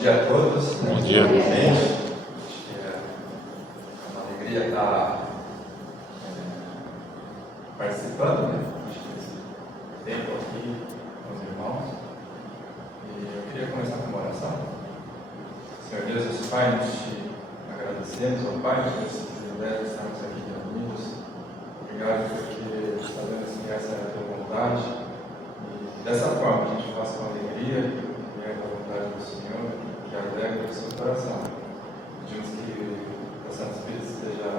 Bom dia a todos. Bom dia. Acho que é uma alegria estar participando, né? Acho que esse tempo aqui com os irmãos. E eu queria começar com uma oração. Senhor Deus, nosso Pai, nós te agradecemos ao Pai por esse privilégio de estarmos aqui reunidos. Obrigado porque sabemos que essa é a tua vontade. E dessa forma a gente faça com alegria, que é a vontade do Senhor, que alegra o seu coração. Pedimos que o Santo Espírito esteja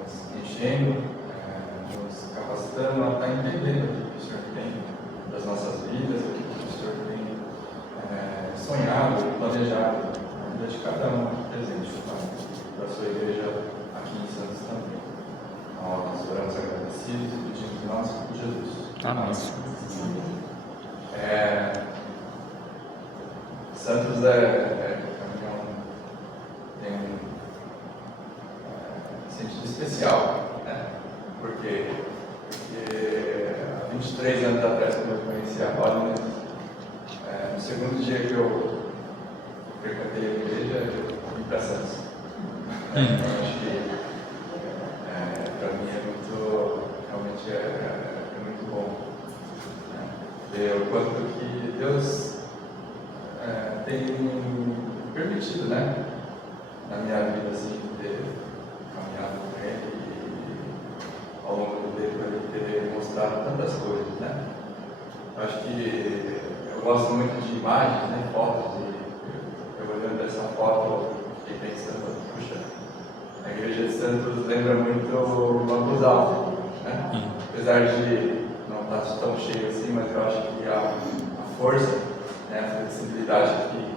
nos enchendo, nos capacitando a estar entendendo o que o Senhor tem das nossas vidas, o que o Senhor tem sonhado e planejado na vida de cada um aqui presente, da sua igreja aqui em Santos também. Nós oramos agradecidos e pedimos em nosso nome de Jesus. Amém. Santos tem um sentido especial, né? Porque há 23 anos atrás, quando eu conheci a Rodney, no segundo dia que eu frequentei a igreja, eu vim para Santos. Então, acho que para mim realmente é muito bom, né? Ver o quanto que Deus tem permitido, né, na minha vida, assim, ter caminhado com Ele e ao longo do tempo Ele ter mostrado tantas coisas, né? Acho que eu gosto muito de imagens, né, fotos, e eu olhando essa foto fiquei pensando, puxa, a igreja de Santos lembra muito o Lambuzal, né? Apesar de não estar tão cheio assim, mas eu acho que a força, né, a flexibilidade que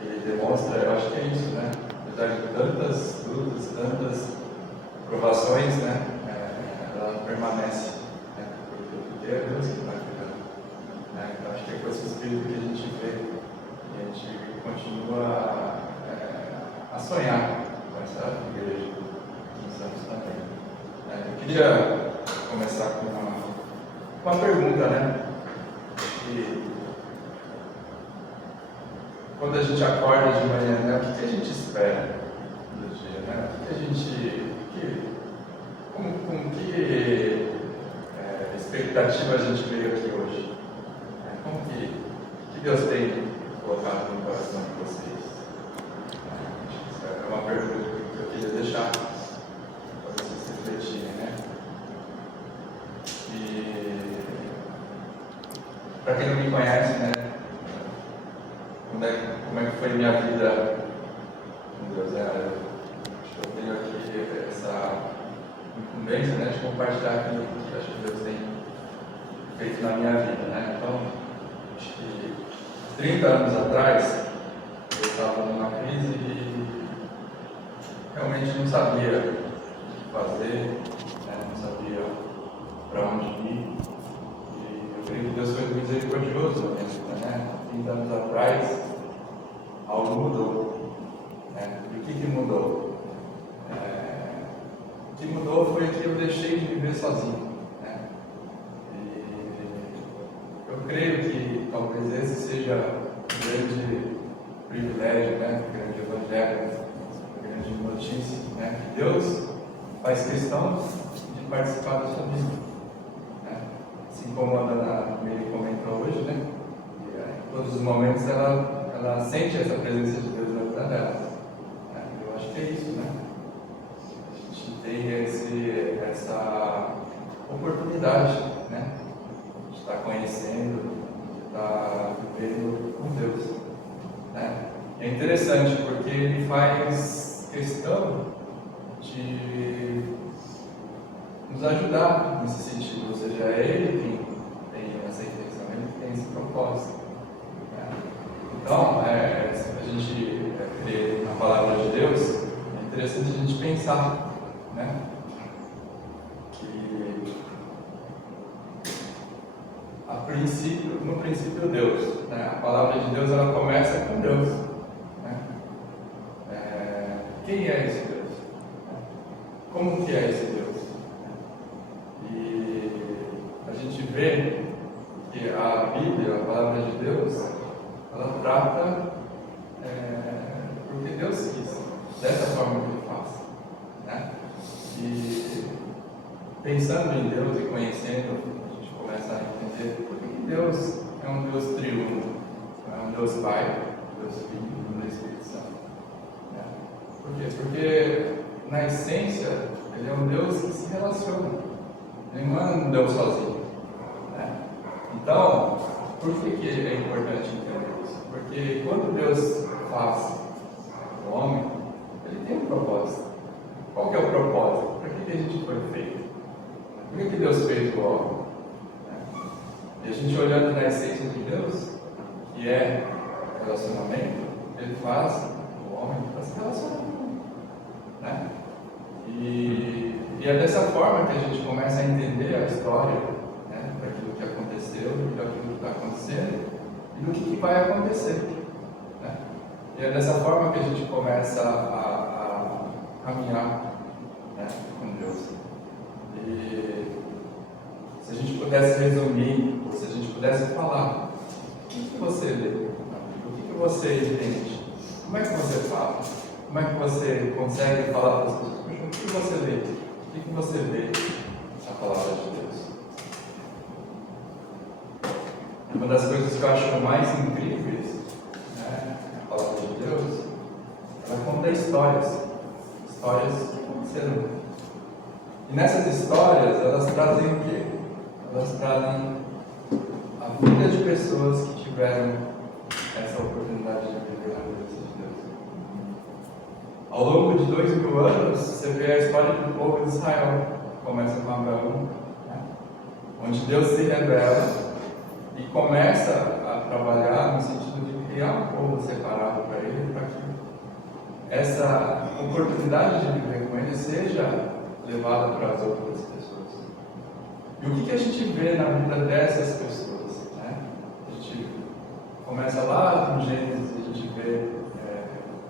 ele demonstra, eu acho que é isso, né? Apesar de tantas lutas, tantas provações, né, ela permanece, né? Porque é Deus que está cuidando, né? Então acho que é com esse espírito que a gente vê e a gente continua a sonhar com essa igreja em Santos também. Eu queria começar com uma pergunta, né? Que quando a gente acorda de manhã, né, o que a gente espera do dia, né? O que a gente, com que expectativa a gente veio aqui hoje? Como que Deus tem colocado no coração de vocês? Isso é uma pergunta que eu queria deixar para vocês refletirem, né? E para quem não me conhece, né? Como é que foi minha vida com Deus? Eu tenho aqui essa incumbência, né, de compartilhar aquilo que acho que Deus tem feito na minha vida, né? Então, acho que 30 anos atrás, eu estava numa crise e realmente não sabia o que fazer, né? Não sabia para onde ir. E eu creio que Deus foi misericordioso na minha vida, né? 30 anos atrás, algo mudou, né? E o que mudou? O que mudou foi que eu deixei de viver sozinho, né? E eu creio que talvez esse seja um grande privilégio, né? Um grande evangelho, uma grande notícia, né? Que Deus faz questão de participar da sua vida, né? Assim como a Dana Meire comentou hoje, né? Em todos os momentos ela sente essa presença de Deus na vida dela. Eu acho que é isso, né? A gente tem essa oportunidade, né? De estar conhecendo, de estar vivendo com Deus, né? É interessante porque Ele faz questão de nos ajudar nesse sentido, ou seja, é Ele quem tem essa intenção, Ele tem esse propósito. Então, se a gente crê na palavra de Deus, é interessante a gente pensar, né? Que no princípio Deus, né? A palavra de Deus ela começa com Deus, né? Quem é esse Deus? Como que é esse Deus? E a gente vê que a Bíblia, a palavra de Deus, ela trata dada porque Deus quis, dessa forma que Ele faz. Né? E pensando em Deus e conhecendo, a gente começa a entender por que Deus é um Deus triuno, é um Deus Pai, Deus Filho e Deus Espírito Santo. Né? Por quê? Porque na essência Ele é um Deus que se relaciona, Ele não é um Deus sozinho. Né? Então, por que é importante entender isso? Porque quando Deus faz o homem, Ele tem um propósito. Qual que é o propósito? Para que a gente foi feito? Por que Deus fez o homem? E a gente olhando na essência de Deus, que é relacionamento, Ele faz o homem para se relacionar. Né? E é dessa forma que a gente começa a entender a história, né, daquilo que aconteceu, daquilo que está acontecendo e do que vai acontecer. Né? E é dessa forma que a gente começa a caminhar, né, com Deus. E se a gente pudesse resumir, ou se a gente pudesse falar, o que você lê? O que você entende? Como é que você fala? Como é que você consegue falar para as pessoas? O que você lê? O que você vê na palavra de Deus? Uma das coisas que eu acho mais incríveis, né, na palavra de Deus, ela conta histórias que aconteceram. E nessas histórias, elas trazem o quê? Elas trazem a vida de pessoas que tiveram essa oportunidade de viver na presença de Deus. Ao longo de 2000 anos, você vê a história do povo de Israel. Começa com Abraão, né? Onde Deus se revela e começa a trabalhar no sentido de criar um povo separado para Ele, para que essa oportunidade de viver com Ele seja levada para as outras pessoas. E o que a gente vê na vida dessas pessoas? Né? A gente começa lá no Gênesis, a gente vê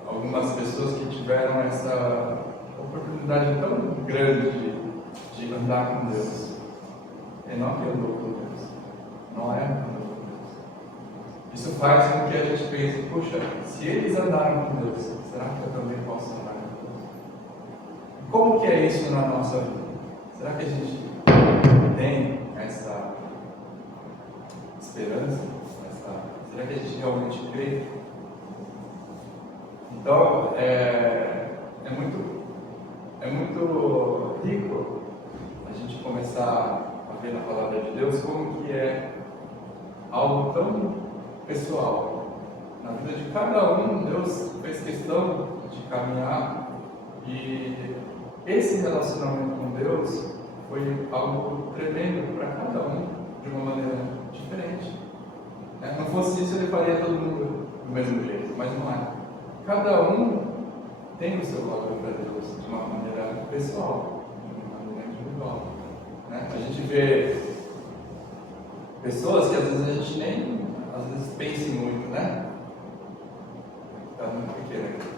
algumas pessoas que tiveram essa oportunidade tão grande de andar com Deus. Enoque andou com Deus. Noé andou com Deus. Isso faz com que a gente pense, puxa, se eles andaram com Deus, será que eu também posso andar com Deus? Como que é isso na nossa vida? Será que a gente tem essa esperança? Será que a gente realmente crê? Então, é muito rico a gente começar a ver na palavra de Deus como que é algo tão pessoal. Na vida de cada um, Deus fez questão de caminhar, e esse relacionamento com Deus foi algo tremendo para cada um, de uma maneira diferente. Não fosse isso, Ele faria todo mundo do mesmo jeito, mas não é. Cada um tem o seu valor para Deus de uma maneira pessoal, de uma maneira individual. Né? A gente vê pessoas que às vezes a gente nem pensa muito, né? Está muito pequeno aqui.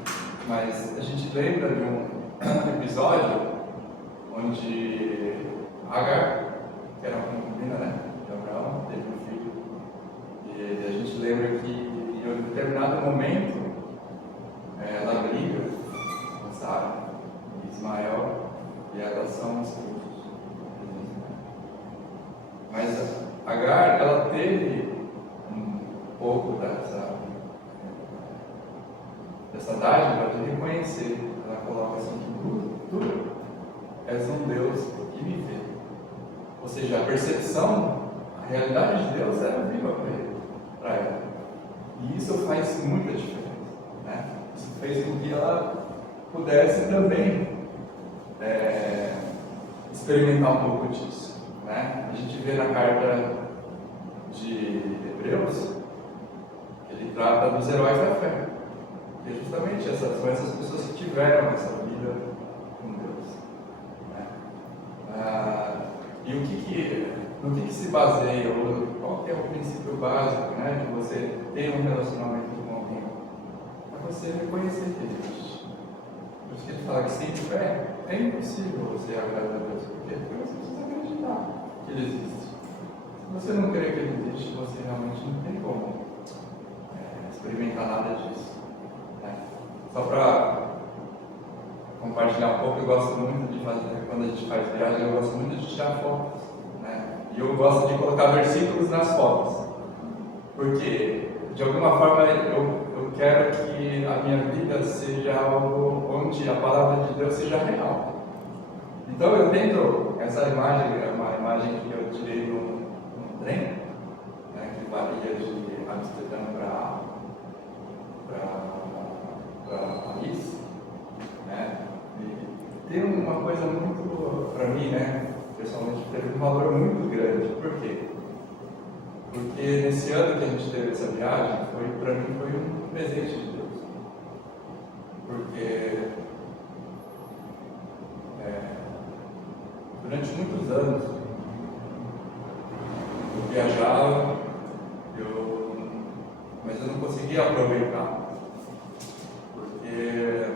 Mas a gente lembra de um episódio onde Agar, que era uma concubina, né, de Abraão, teve um filho. E a gente lembra que em um determinado momento ela briga com Sara e Ismael, e elas são expulsos. Mas Agar, ela teve um pouco dessa dádiva de reconhecer. Ela coloca assim que tu és um Deus que me vê. Ou seja, a percepção, a realidade de Deus era viva para ela. E isso faz muita diferença. Né? Isso fez com que ela pudesse também experimentar um pouco disso. Né? A gente vê na carta de Hebreus que ele trata dos heróis da fé, que é justamente são essas pessoas que tiveram essa vida com Deus. Né? E no que se baseia, ou qual que é o princípio básico, né, de você ter um relacionamento com alguém? É você reconhecer que ele existe. Por isso que ele fala que sem fé é impossível você agradar a Deus, porque você precisa acreditar que ele existe. Se você não crê que ele existe, você realmente não tem como experimentar nada disso. Né? Só para compartilhar um pouco, eu gosto muito de fazer, quando a gente faz viagem, eu gosto muito de tirar fotos. Né? E eu gosto de colocar versículos nas fotos. Porque, de alguma forma, eu quero que a minha vida seja algo onde a palavra de Deus seja real. Então eu tento, essa imagem é uma imagem que eu tirei num trem, né, que valia de Amsterdã para Paris, né, e tem uma coisa muito, para mim, né, pessoalmente, teve um valor muito grande. Por quê? Porque nesse ano que a gente teve essa viagem, para mim foi um presente de Deus. Porque durante muitos anos eu viajava, mas eu não conseguia aproveitar. Porque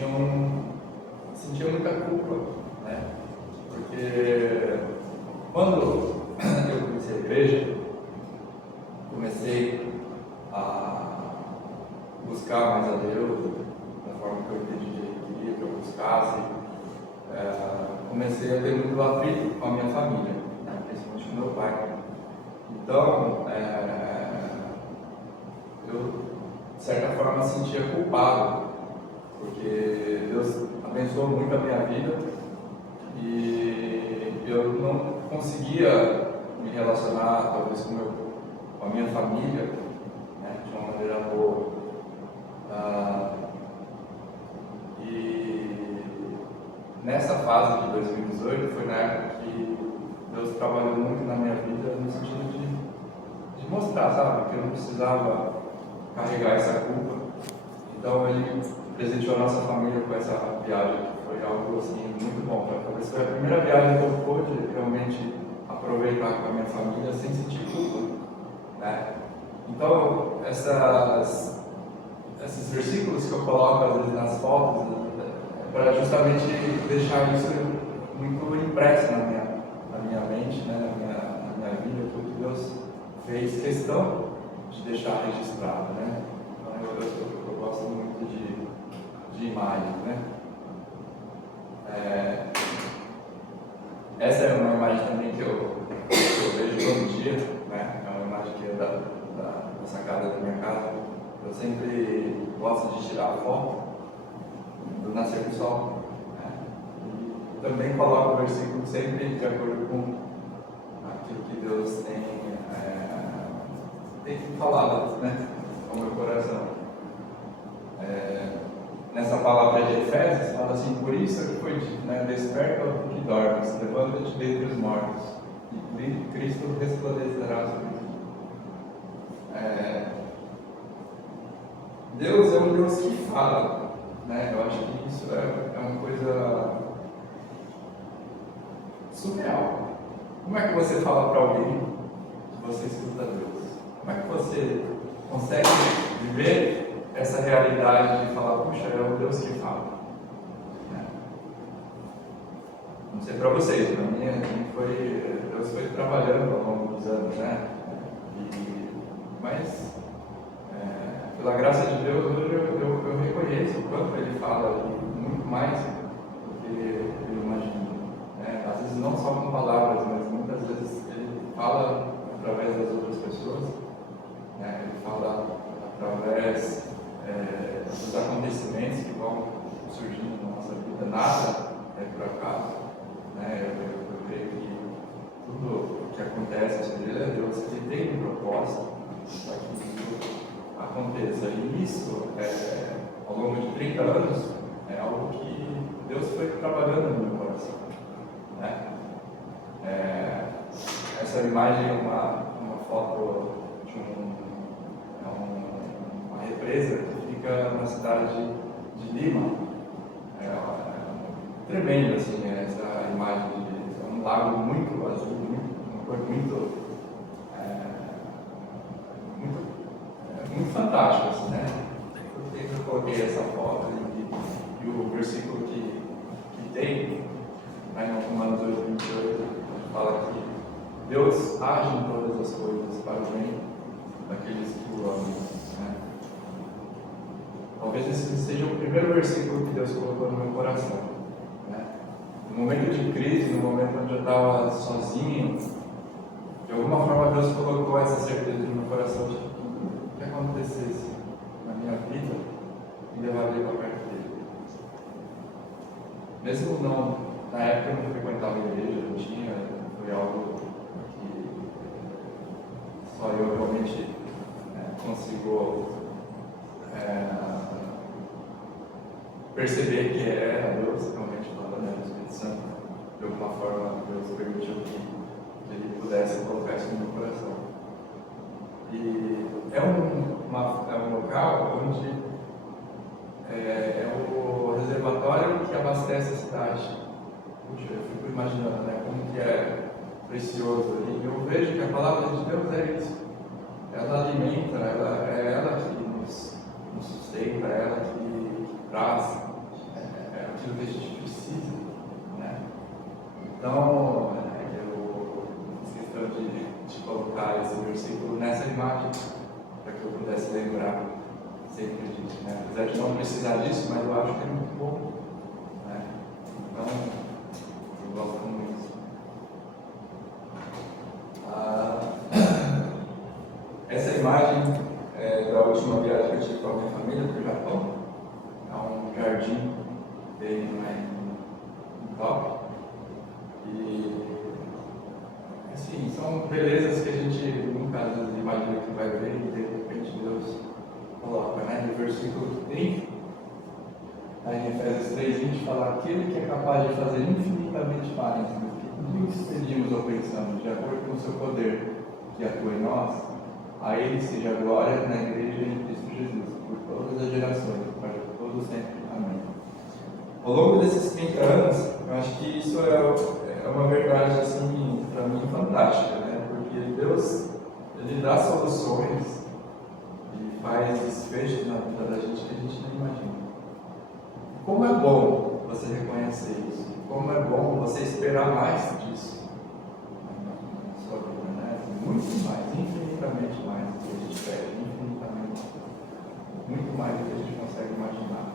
eu sentia muita culpa, né? Porque quando eu comecei a igreja, comecei a buscar mais a Deus, da forma que eu queria que eu buscasse. Comecei a ter muito atrito com a minha família, né? Principalmente com meu pai. Então, eu, de certa forma, me sentia culpado, porque Deus abençoou muito a minha vida e eu não conseguia me relacionar, talvez, com a minha família, né, de uma maneira boa. E nessa fase de 2018 foi na época que Deus trabalhou muito na minha vida no sentido de mostrar, sabe, que eu não precisava carregar essa culpa. Então Ele presenteou a nossa família com essa viagem, que foi algo assim muito bom. Talvez foi a primeira viagem que eu pude realmente aproveitar com a minha família sem sentir culpa, né? Então esses versículos que eu coloco às vezes nas fotos, para justamente deixar isso muito impresso na minha mente, né? na minha vida, tudo que Deus fez questão de deixar registrado, né? Então eu gosto muito de imagens, né? Essa é uma imagem também que eu vejo todo dia, né? É uma imagem que é da sacada da minha casa. Eu sempre gosto de tirar foto do nascer do sol, né? E também coloco o versículo sempre de acordo com aquilo que Deus tem falado, né, ao meu coração. Nessa palavra de Efésios, fala assim: por isso que foi dito, né, desperta o que dormes, levanta-te dentre os mortos, e Cristo resplandecerá sobre ti. Deus é um Deus que fala, né? Eu acho que isso é uma coisa surreal. Como é que você fala para alguém que você escuta Deus? Como é que você consegue viver essa realidade de falar, puxa, é o Deus que fala? Né? Não sei para vocês, para mim, Deus foi trabalhando ao longo dos anos, né? Mas pela graça de Deus, hoje eu reconheço o quanto Ele fala muito mais do que eu imagino. Né? Às vezes não só com palavras, mas muitas vezes Ele fala através das outras pessoas, né? Ele fala através dos acontecimentos que vão surgindo na nossa vida. Nada é por acaso. Né? Eu creio que tudo que acontece na vida é Deus que tem um propósito para que isso aconteça. E isso, ao longo de 30 anos, é algo que Deus foi trabalhando no meu coração. Né? Essa imagem é uma foto de uma represa que fica na cidade de Lima. Tremendo assim, essa imagem de um lago muito vazio, uma cor muito fantástico, assim, né? Eu coloquei essa foto e o versículo que tem aí no Romanos 8:28 fala que Deus age em todas as coisas para o bem daqueles que o amam. Né? Talvez esse seja o primeiro versículo que Deus colocou no meu coração. Né? No momento de crise, no momento onde eu estava sozinho, de alguma forma Deus colocou essa certeza no meu coração de que tudo que acontecesse na minha vida me levaria para perto dele. Mesmo não, na época eu não frequentava a igreja, não tinha, foi algo que só eu realmente consigo perceber que era Deus realmente falando, né, o Espírito Santo. De alguma forma Deus permitiu que ele pudesse colocar isso no meu coração. E é um local onde é o reservatório que abastece a cidade. Puxa, eu fico imaginando, né, como que é precioso ali. Eu vejo que a palavra de Deus é isso. Ela alimenta, é ela que nos sustenta, é ela que traz aquilo que a gente precisa. Né? Então, eu fiz questão de colocar esse versículo nessa imagem, para que eu pudesse lembrar sempre disso. Né? Apesar de não precisar disso, mas eu acho que é muito bom. Né? Então, eu gosto muito disso. Essa imagem é da última viagem que eu tive com a minha família para o Japão. É um jardim bem top. E, assim, são belezas que a gente nunca às vezes imagina que vai ver e de repente Deus coloca, né? No versículo 30, aí em Efésios 3:20 fala: aquele que é capaz de fazer infinitamente mais do que pedimos ou pensamos, de acordo com o seu poder que atua em nós, a Ele seja a glória na igreja em Cristo Jesus, por todas as gerações, para todos sempre. Amém. Ao longo desses 30 anos, eu acho que isso é uma verdade, assim, para mim, fantástica, né? Porque Deus, Ele dá soluções e faz desfechos na vida da gente que a gente nem imagina. Como é bom você reconhecer isso. Como é bom você esperar mais disso na sua vida, né? Muito mais, infinitamente mais do que a gente pede, infinitamente. Muito mais do que a gente consegue imaginar.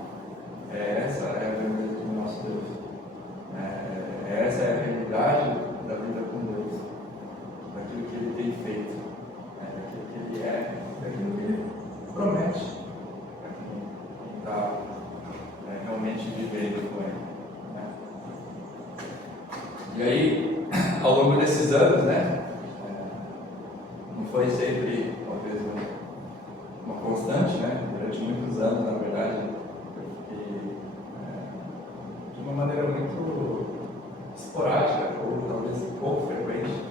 Essa é a grandeza do nosso Deus. Essa é a realidade da vida com Deus. Daquilo que Ele tem feito. Daquilo que Ele é. Daquilo que Ele promete. Para quem está realmente vivendo com Ele. E aí, ao longo desses anos, né? Não foi sempre, talvez, uma constante, né? Durante muitos anos, na verdade, eu fiquei de uma maneira muito esporádica, ou talvez pouco frequente,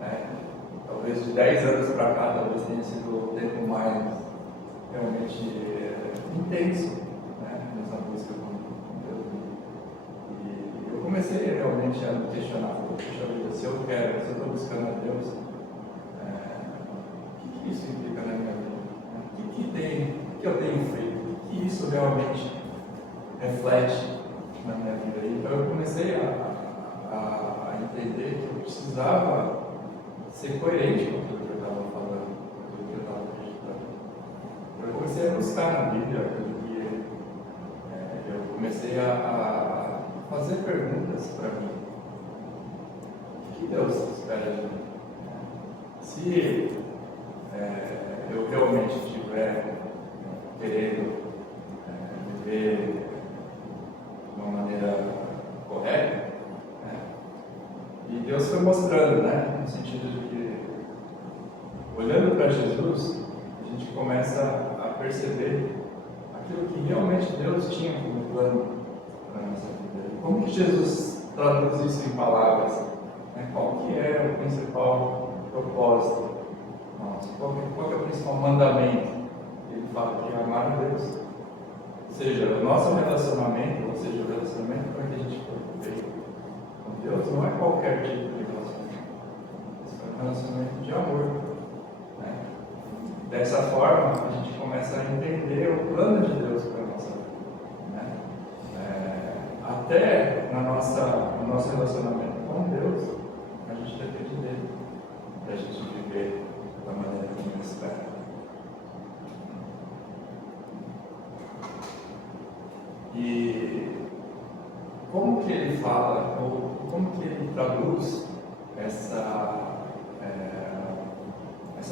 né? Talvez de 10 anos para cá, talvez tenha sido o tempo mais realmente intenso, né? Nessa busca com Deus. E eu comecei realmente a me questionar: puxa vida, se eu estou buscando a Deus, o que isso implica na minha vida? O que eu tenho feito? O que isso realmente reflete na minha vida? Então eu comecei a entender que eu precisava ser coerente com aquilo que eu estava falando, com aquilo que eu estava acreditando. Eu comecei a buscar na Bíblia aquilo que eu comecei a fazer perguntas para mim. O que Deus espera de mim? Se eu realmente estiver querendo viver de uma maneira correta, e Deus foi mostrando, né, no sentido de que, olhando para Jesus, a gente começa a perceber aquilo que realmente Deus tinha como plano para a nossa vida. Como que Jesus traduz isso em palavras? Qual que é o principal propósito nosso? Qual que é o principal mandamento? Ele fala que é amar a Deus. Ou seja, o nosso relacionamento, ou seja, o relacionamento para que a gente foi feito com Deus, não é qualquer tipo de relacionamento. É um relacionamento de amor. Né? Dessa forma, a gente começa a entender o plano de Deus para a nossa vida. Né? Até no nosso relacionamento com Deus, a gente depende dele, para a gente viver da maneira que ele espera. E como que ele fala, ou como que ele traduz essa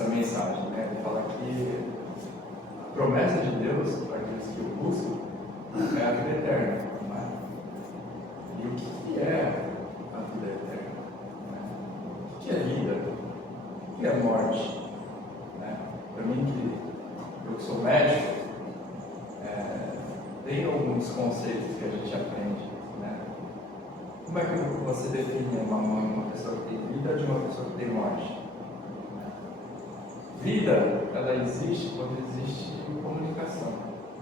mensagem, né? Ele fala que a promessa de Deus para aqueles que o buscam é a vida eterna. Né? E o que é a vida eterna? Né? O que é vida? O que é morte? Né? Para mim, que eu sou médico, tem alguns conceitos que a gente aprende. Né? Como é que você define uma pessoa que tem vida de uma pessoa que tem morte? Vida, ela existe quando existe comunicação,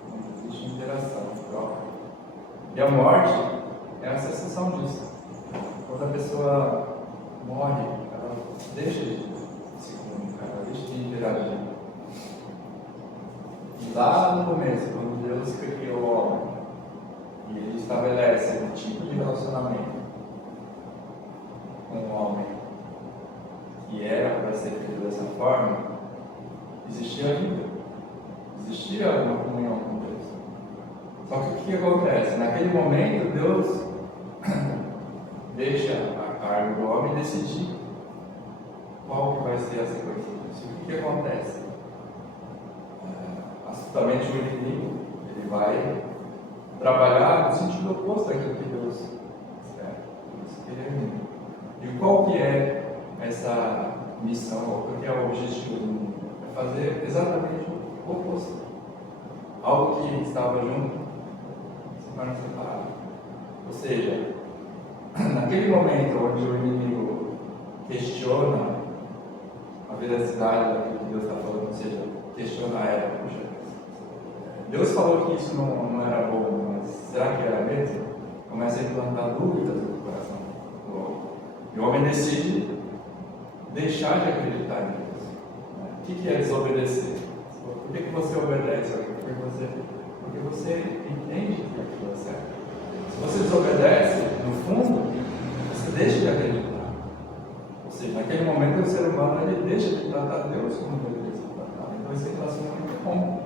quando existe interação, troca. E a morte é a cessação disso. Quando a pessoa morre, ela deixa de se comunicar, ela deixa de interagir. E lá no começo, quando Deus criou o homem, e ele estabelece um tipo de relacionamento com o homem que era para ser feito dessa forma, existia vida, existia uma comunhão com Deus. Só que o que acontece? Naquele momento, Deus deixa a cargo do homem decidir qual que vai ser a sequência disso. O que acontece? Astutamente o inimigo, ele vai trabalhar no sentido oposto daquilo que Deus espera. E qual que é essa missão, ou qual que é o objetivo do mundo? É fazer exatamente o oposto. Algo que estava junto se torna separado. Ou seja, naquele momento onde o inimigo questiona a veracidade daquilo que Deus está falando, ou seja, questiona a ela, puxa, Deus falou que isso não era bom, mas será que era mesmo? Começa a implantar dúvidas no coração do homem. E o homem decide deixar de acreditar em Deus. O que é desobedecer? Por que você obedece? Porque você entende que aquilo é certo. Se você desobedece, no fundo, você deixa de acreditar. Ou seja, naquele momento o ser humano ele deixa de tratar Deus como deveria ser tratado. Então esse relacionamento é bom.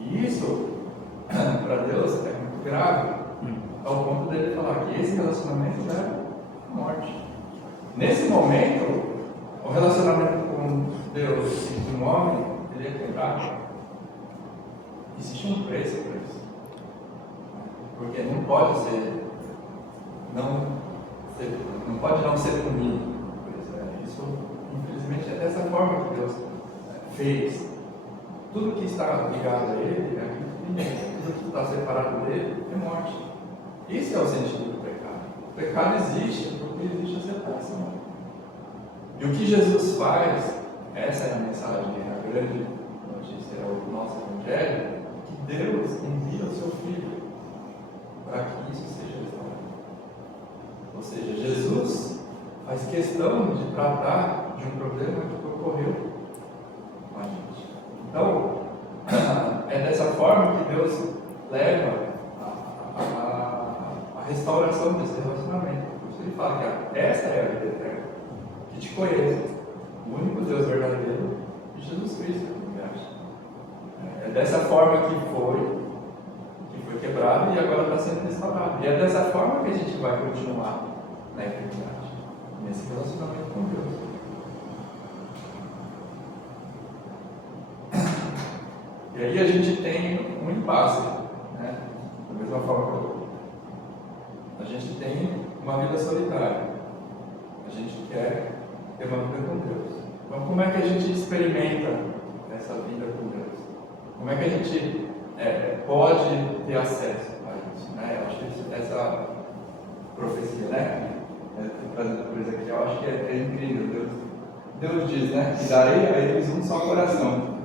E isso, para Deus, é muito grave, ao ponto dele falar que esse relacionamento é morte. Nesse momento, o relacionamento com Deus e com o homem, ele é quebrado. Existe um preço para isso. Porque não pode não ser punido. Isso, infelizmente, é dessa forma que Deus fez. Tudo que está ligado a Ele é arrependimento. Tudo que está separado dele é morte. Esse é o sentido do pecado. O pecado existe porque existe a separação. E o que Jesus faz, essa é a mensagem, a grande notícia, o nosso Evangelho, que Deus envia o seu Filho para que isso seja restaurado. Ou seja, Jesus faz questão de tratar de um problema que ocorreu com a gente. Então, é dessa forma que Deus leva a restauração desse relacionamento. Por isso ele fala que essa é a vida eterna, que te conheça, o único Deus verdadeiro e Jesus Cristo. É dessa forma que foi quebrado e agora está sendo restaurado. E é dessa forma que a gente vai continuar na eternidade, nesse relacionamento com Deus. E aí a gente tem um impasse, né? Da mesma forma que a gente tem uma vida solitária. A gente quer ter uma vida com Deus. Então como é que a gente experimenta essa vida com Deus? Como é que a gente pode ter acesso a isso? Né? Eu acho que essa profecia, né? Trazendo por isso aqui, eu acho que é incrível. Deus diz, né? Que darei a eles um só coração.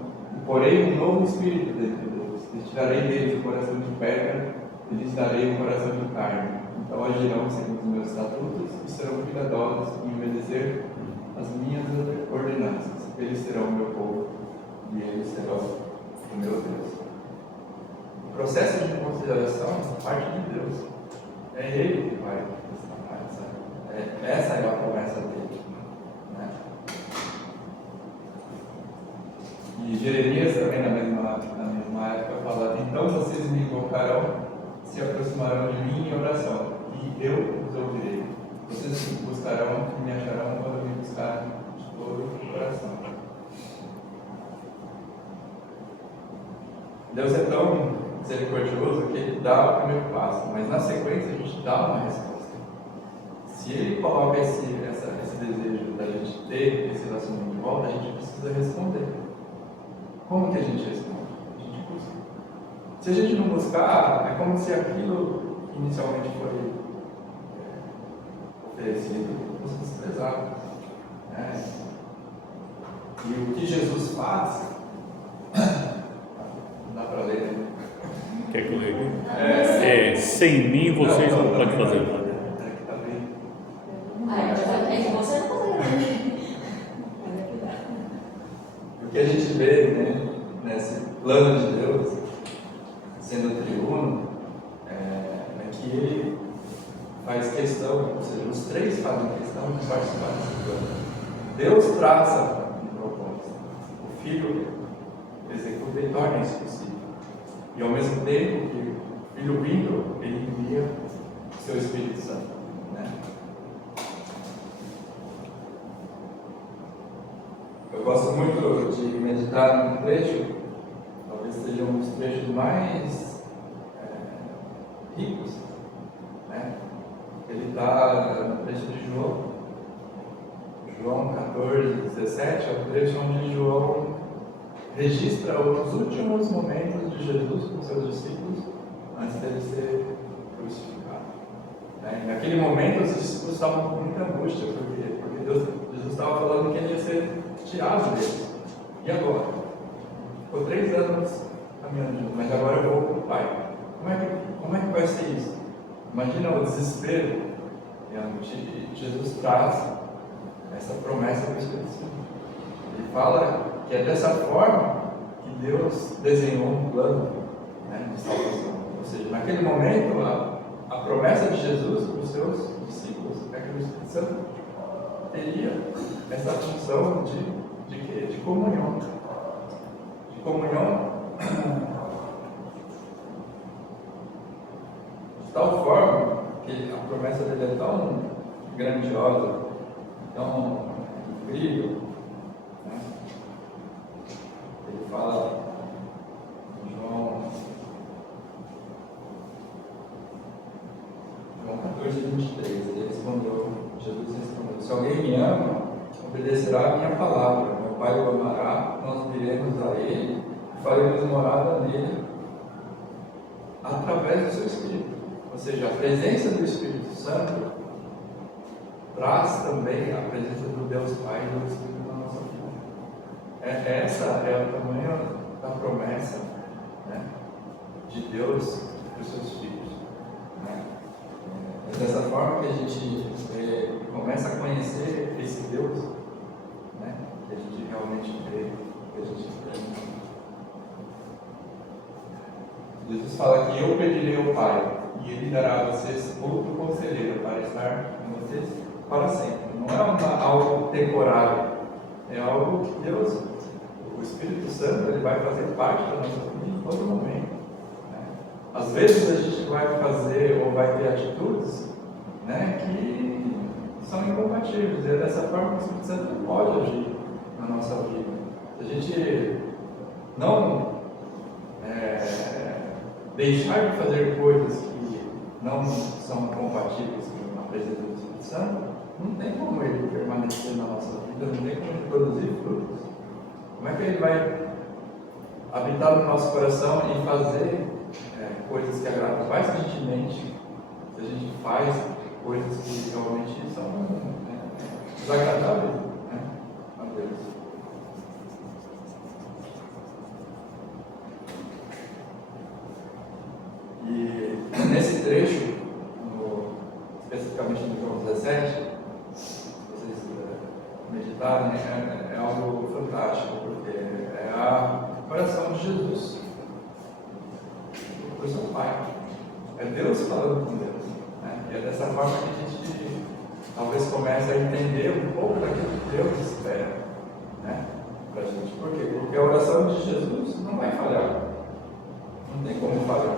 Porém, um novo espírito dentro deles. E tirarei deles o coração de pedra e lhes darei um coração de carne. Então agirão segundo os meus estatutos e serão cuidadosos em obedecer as minhas ordenanças. Eles serão o meu povo e eles serão o meu Deus. O processo de consideração parte de Deus. É Ele que vai restaurar essa é a promessa dele. Né? E Jeremias também na mesma época fala: então vocês me invocarão se aproximarão de mim em oração, e eu os ouvirei. Vocês me buscarão e me acharão quando me buscarem de todo o coração. Deus é tão misericordioso que Ele dá o primeiro passo, mas na sequência a gente dá uma resposta. Se Ele coloca esse desejo da gente ter esse relacionamento de volta, a gente precisa responder. Como que a gente responde? A gente busca. Se a gente não buscar, é como se aquilo que inicialmente foi oferecido fosse desprezado. E o que Jesus faz, não dá para ler, né? Quer que eu leia? Sem mim vocês não podem fazer nada. O que a gente vê, né, nesse plano de Deus, sendo triuno, é que Ele faz questão, ou seja, os três fazem questão de participar desse plano. Deus traça um propósito, o Filho executa e torna isso possível. E ao mesmo tempo que o Filho vindo, Ele envia o seu Espírito Santo. Eu gosto muito de meditar num trecho, talvez seja um dos trechos mais ricos, né? Ele está no trecho de João 14, 17, é o trecho onde João registra os últimos momentos de Jesus com seus discípulos antes dele ser crucificado. E naquele momento os discípulos estavam com muita angústia, porque Jesus estava falando que ele ia ser tirado deles. E agora? Ficou 3 anos caminhando junto, mas agora eu vou para o Pai. Como é que vai ser isso? Imagina o desespero. E Jesus traz essa promessa do Espírito Santo. Ele fala que é dessa forma que Deus desenhou um plano, de salvação. Ou seja, naquele momento, a promessa de Jesus para os seus discípulos é que o Espírito Santo teria essa função de quê? De comunhão. De comunhão de tal forma que a promessa dele é tão grandiosa, tão incrível, né? Ele fala em João 14, 23, Jesus respondeu: se alguém me ama, obedecerá a minha palavra. Meu Pai o amará, nós viremos a Ele e faremos morada nele através do seu Espírito. Ou seja, a presença do Espírito Santo traz também a presença do Deus Pai e do Espírito na nossa vida. Essa é o tamanho da promessa, de Deus para os seus filhos. É dessa forma que a gente começa a conhecer esse Deus, que a gente realmente vê, que a gente crê. Jesus fala que eu pedirei ao Pai e Ele dará a vocês outro conselheiro para estar com vocês para sempre. Não é algo temporário, é algo que Deus, o Espírito Santo, Ele vai fazer parte da nossa vida em todo momento. Às vezes a gente vai fazer ou vai ter atitudes, que são incompatíveis. E é dessa forma que o Espírito Santo não pode agir na nossa vida. Se a gente não deixar de fazer coisas que não são compatíveis com a presença do Espírito Santo, não tem como ele permanecer na nossa vida, não tem como ele produzir frutos. Como é que ele vai habitar no nosso coração e fazer coisas que agradam? Vai se a gente mente, se a gente faz coisas que realmente são desagradáveis a Deus. E nesse trecho, especificamente no João 17, se vocês meditarem, é algo fantástico, porque é o coração de Jesus. O seu Pai. É Deus falando com Deus. E é dessa forma que a gente talvez comece a entender um pouco daquilo que Deus espera para a gente. Por quê? Porque a oração de Jesus não vai falhar. Não tem como falhar.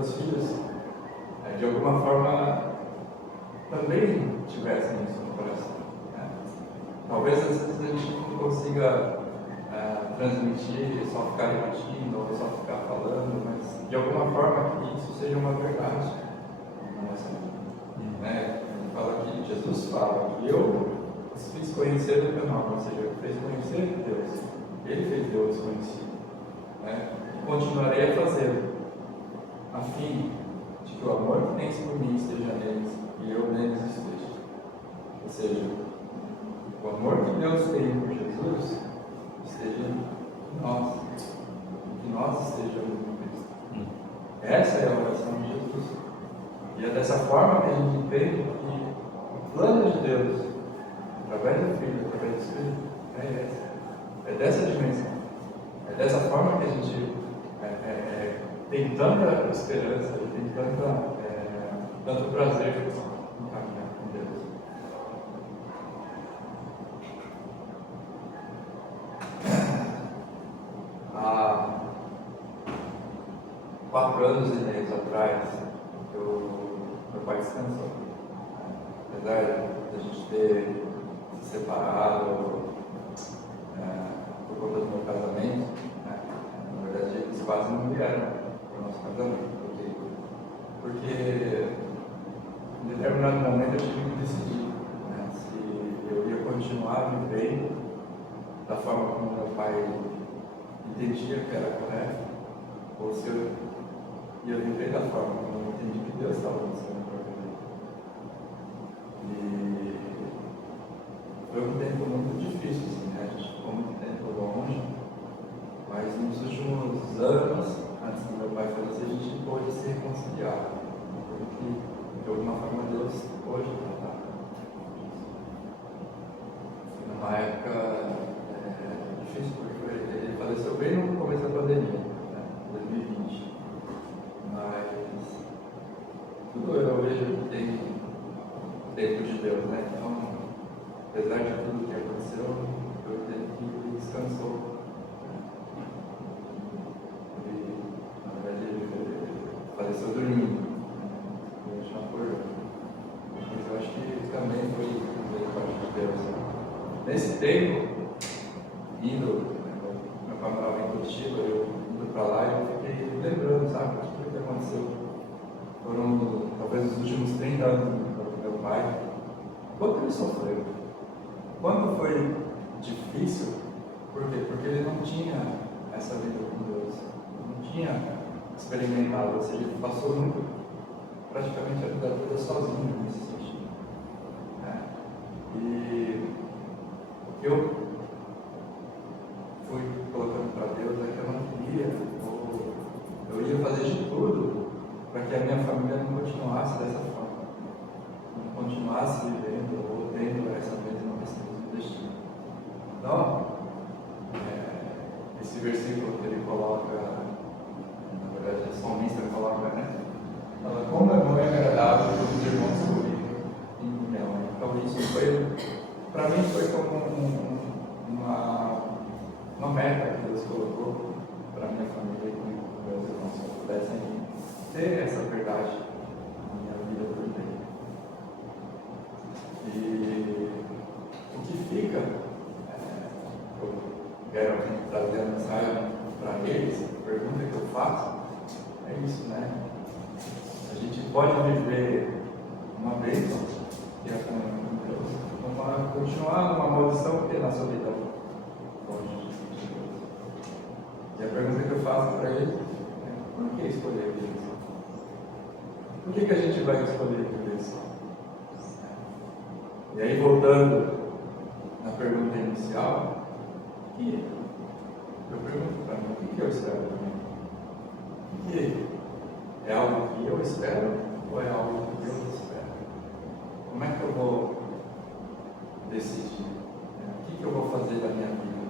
meus filhos, de alguma forma, também tivessem isso no coração. Né? Talvez às vezes a gente não consiga transmitir, só ficar repetindo, ou só ficar falando, mas de alguma forma que isso seja uma verdade na nossa vida. Né? Ele fala que Jesus fala que eu os fiz conhecer o meu nome, ou seja, fez conhecer Deus. Ele fez Deus conhecido. Né? E continuarei a fazê-lo, a fim de que o amor que tens por mim esteja neles e eu neles esteja. Ou seja, o amor que Deus tem por Jesus esteja em nós, que nós estejamos em Cristo. Essa é a oração de Jesus. E é dessa forma que a gente entende que o plano de Deus, através do Filho, através do Espírito, é essa. É dessa dimensão. É dessa forma que a gente tem tanta esperança, tem tanto prazer em caminhar com Deus. Há 4 anos e meio atrás, meu pai descansou. Apesar de a gente ter se separado por conta do meu casamento, né? Na verdade eles quase não vieram para o nosso casamento, porque em determinado momento eu tive que decidir, né? Se eu ia continuar vivendo da forma como meu pai entendia que era correto, ou se eu ia viver da forma como eu entendi que Deus estava mostrando para viver. E foi um tempo muito difícil, assim, né? A gente ficou muito tempo longe, mas nos últimos anos, antes do meu pai falecer, a gente pôde se reconciliar, porque de alguma forma Deus pôde tratar. Foi numa época difícil, porque ele faleceu bem no começo da pandemia, né? 2020. Mas tudo eu vejo que tem tempo de Deus, né? Então, apesar de tudo que aconteceu, eu entendo que ele descansou. Na verdade, ele faleceu dormindo. Eu acho uma coisa. Mas eu acho que também foi parte de Deus. Nesse tempo, meu pai morava em Curitiba, eu indo para lá e eu fiquei lembrando, sabe, tudo que aconteceu. Foram talvez os últimos 30 anos do meu pai. Quanto ele sofreu? Quando foi difícil? Por quê? Porque ele não tinha essa vida com Deus. Não tinha experimentado, ou seja, ele passou praticamente a vida toda sozinho nesse sentido. Né? E o que eu fui colocando para Deus é que eu não queria, ou eu ia fazer de tudo para que a minha família não continuasse dessa forma, não continuasse vivendo ou tendo essa mesma destino. Então, esse versículo que ele coloca, na verdade, o salmista coloca, né? Fala, como é bom e agradável que os irmãos sorrirem em união. Então, isso foi, para mim, foi como uma meta que Deus colocou para a minha família e para meus irmãos, se eu pudessem ter essa verdade na minha vida por dentro. E o que fica, eu quero trazer a mensagem para eles, a pergunta que eu faço é isso, né? A gente pode viver uma bênção, que é a comunhão com Deus, continuar numa maldição que é na solidão. E a pergunta que eu faço para eles é: por que escolher Deus? Por que a gente vai escolher Deus? E aí, voltando na pergunta inicial, eu pergunto para mim: o que eu espero para mim? O que é algo que eu espero ou é algo que Deus espera? Como é que eu vou decidir? O que eu vou fazer da minha vida?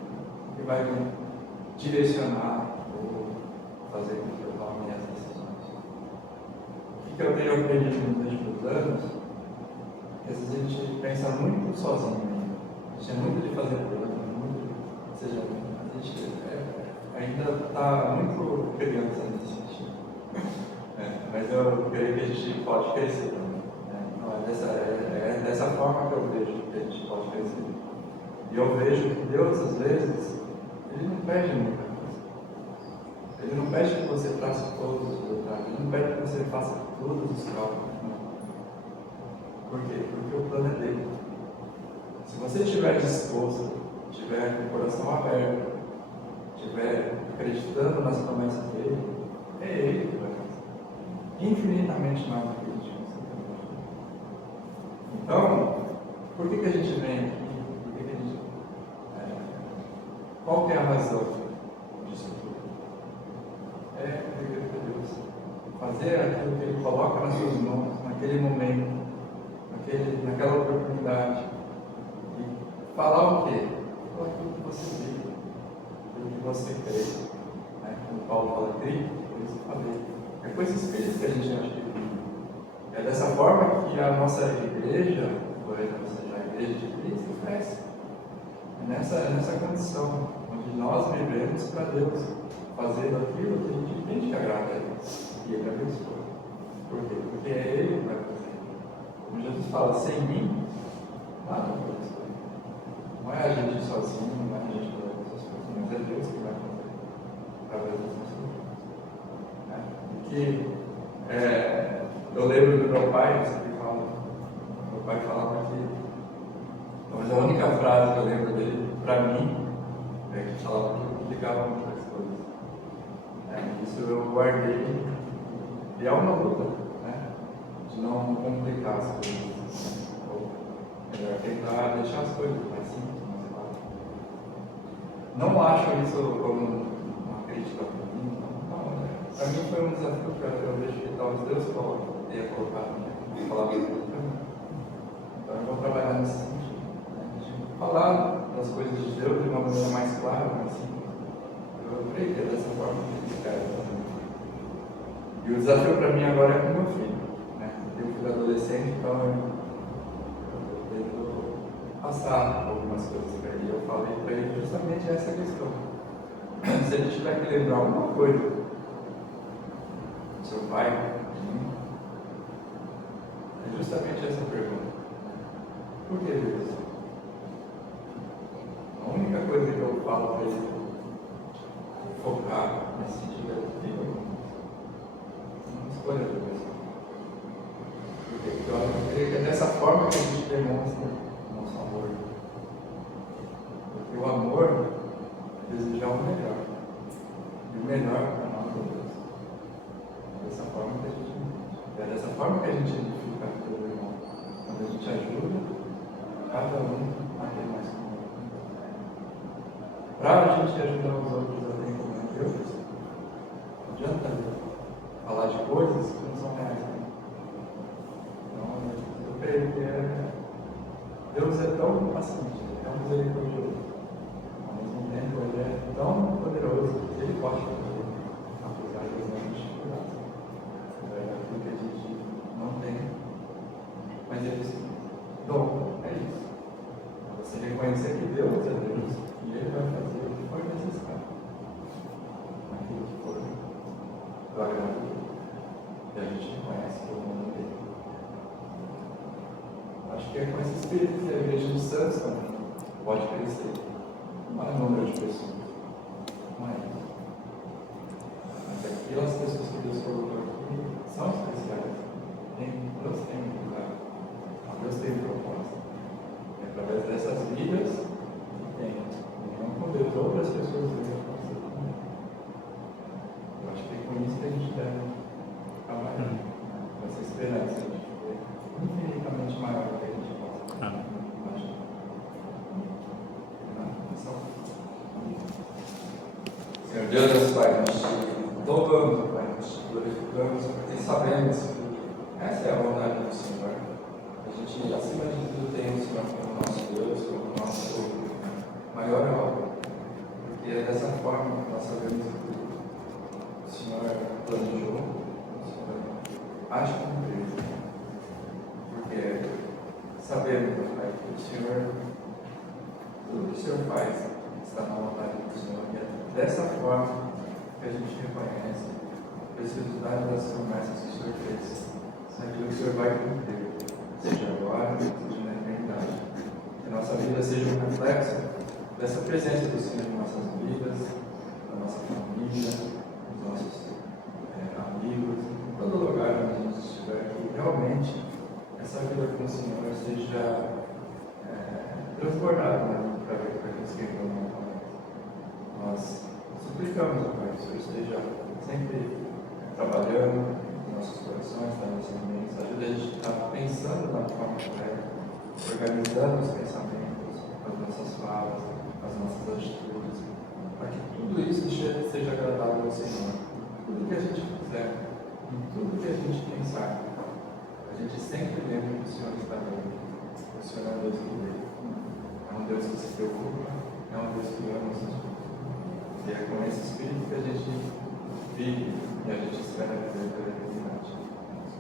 O que vai me direcionar ou fazer com que eu tome minhas decisões? O que eu tenho aprendido nos últimos anos? Às vezes a gente pensa muito sozinho ainda. A gente é muito de fazer plano, ou seja, a gente ainda está muito criança nesse sentido. Mas eu creio que a gente pode crescer também. Né? Então, é dessa forma que eu vejo que a gente pode crescer. E eu vejo que Deus, às vezes, Ele não pede muita coisa. Ele não pede que você faça todos os detalhes. Ele não pede que você faça todos os cálculos. Não. Por quê? Porque o plano é dele. Se você estiver disposto, estiver com o coração aberto, estiver acreditando nas promessas dele, é ele que vai fazer. Infinitamente mais do que a gente consegue. Então, por que a gente vem aqui? Qual que é a razão disso tudo? É viver por Deus. Fazer aquilo que Ele coloca nas suas mãos, naquele momento, naquela oportunidade. E falar o quê? Falar aquilo que você vive, aquilo que você crê. Né? Quando Paulo fala crer, por isso eu falei. É com esse espírito que a gente acha que vive. É dessa forma que a nossa igreja, ou seja, a igreja de Cristo, cresce. É nessa condição, onde nós vivemos para Deus, fazendo aquilo que a gente entende que agrada a Ele e Ele abençoa. Por quê? Porque é Ele que vai fazer. Como Jesus fala, sem mim, nada pode ser. Não é a gente sozinho, não é a gente que vai fazer essas coisas, mas é Deus que vai fazer através dessas coisas. Eu lembro do meu pai, meu pai falava que mas a única frase que eu lembro dele, para mim, é que falava que complicava muitas coisas. Isso eu guardei. E é uma luta, né? De não complicar as coisas. Ou melhor, tentar deixar as coisas mais simples, mais fáceis. Não acho isso como uma crítica para mim. Não. Para mim foi um desafio que eu vejo que talvez Deus tenha colocado na palavra de Deus para mim. Então eu vou trabalhar nesse sentido. Falar das coisas de Deus de uma maneira mais clara, mais simples. Eu creio que é dessa forma que eles querem fazer. E o desafio para mim agora é com meu filho. Né? Eu tenho um filho adolescente, então eu tento passar algumas coisas para ele. Eu falei para ele justamente essa questão. Se ele tiver que lembrar alguma coisa do seu pai, de mim, é justamente essa pergunta. Por que Deus? A única coisa que eu falo para ele focar nesse sentido é viva uma escolha da pessoa. Porque eu creio que é dessa forma que a gente demonstra o nosso amor. Porque o amor é desejar o melhor. E o melhor para nós é Deus. É dessa forma que a gente é dessa forma que a gente edifica o irmão. Quando a gente ajuda cada um a ter mais comunhão. Para a gente ajudar os outros a terem comunhão com Deus, não adianta falar de coisas que não são reais. Então, eu creio que Deus é tão paciente, é tão misericordioso. Ao mesmo tempo, Ele é tão poderoso que Ele pode fazer, apesar das nossas dificuldades. Aquilo que a gente não tem, mas Ele dom, é isso. Você reconhecer que Deus é Deus. E Ele vai fazer o que for necessário. Aquilo que for do agrado dele. E a gente reconhece que o mundo dele. Acho que é com esse espírito que a igreja de Santos também pode crescer. Não é número de pessoas. Não é isso. Mas aquelas pessoas que Deus colocou aqui são especiais. Deus tem um lugar. Deus tem um propósito. E através dessas vidas, tem comunhão com Deus, outras pessoas devem acontecer também. Eu acho que é com isso que a gente deve trabalhar. Com essa esperança de viver infinitamente maior do que a gente possa imaginar. Senhor Deus, nosso Pai, nós te louvamos, Pai, nós te glorificamos, porque sabemos que essa é a vontade do Senhor. A gente, acima de tudo, tem o Senhor como nosso Deus, como nosso maior obra, porque é dessa forma que nós sabemos que o Senhor planejou, o Senhor age com Deus, porque sabemos, Pai, que o Senhor, tudo que o Senhor faz está na vontade do Senhor, e é dessa forma que a gente reconhece preciso dar das promessas que o Senhor fez. Isso é aquilo que o Senhor vai cumprir, seja agora, seja na eternidade. Que a nossa vida seja um reflexo dessa presença do Senhor em nossas vidas, na nossa família, nos nossos amigos, em todo lugar onde a gente estiver, que realmente essa vida com o Senhor seja transbordada para aqueles que vão novamente. Nós suplicamos, ó Pai, que o Senhor esteja sempre trabalhando nos nossos corações, nas nossas mentes, ajuda a gente a estar pensando da forma correta, organizando os pensamentos, as nossas falas, as nossas atitudes, para que tudo isso seja agradável ao Senhor. Tudo que a gente fizer, em tudo que a gente pensar, a gente sempre lembra que o Senhor está vendo. O Senhor é um Deus que vê. É um Deus que se preocupa, é um Deus que ama os seus filhos. E é com esse espírito que a gente vive e a gente espera viver pela eternidade.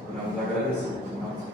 Podemos agradecer, no nosso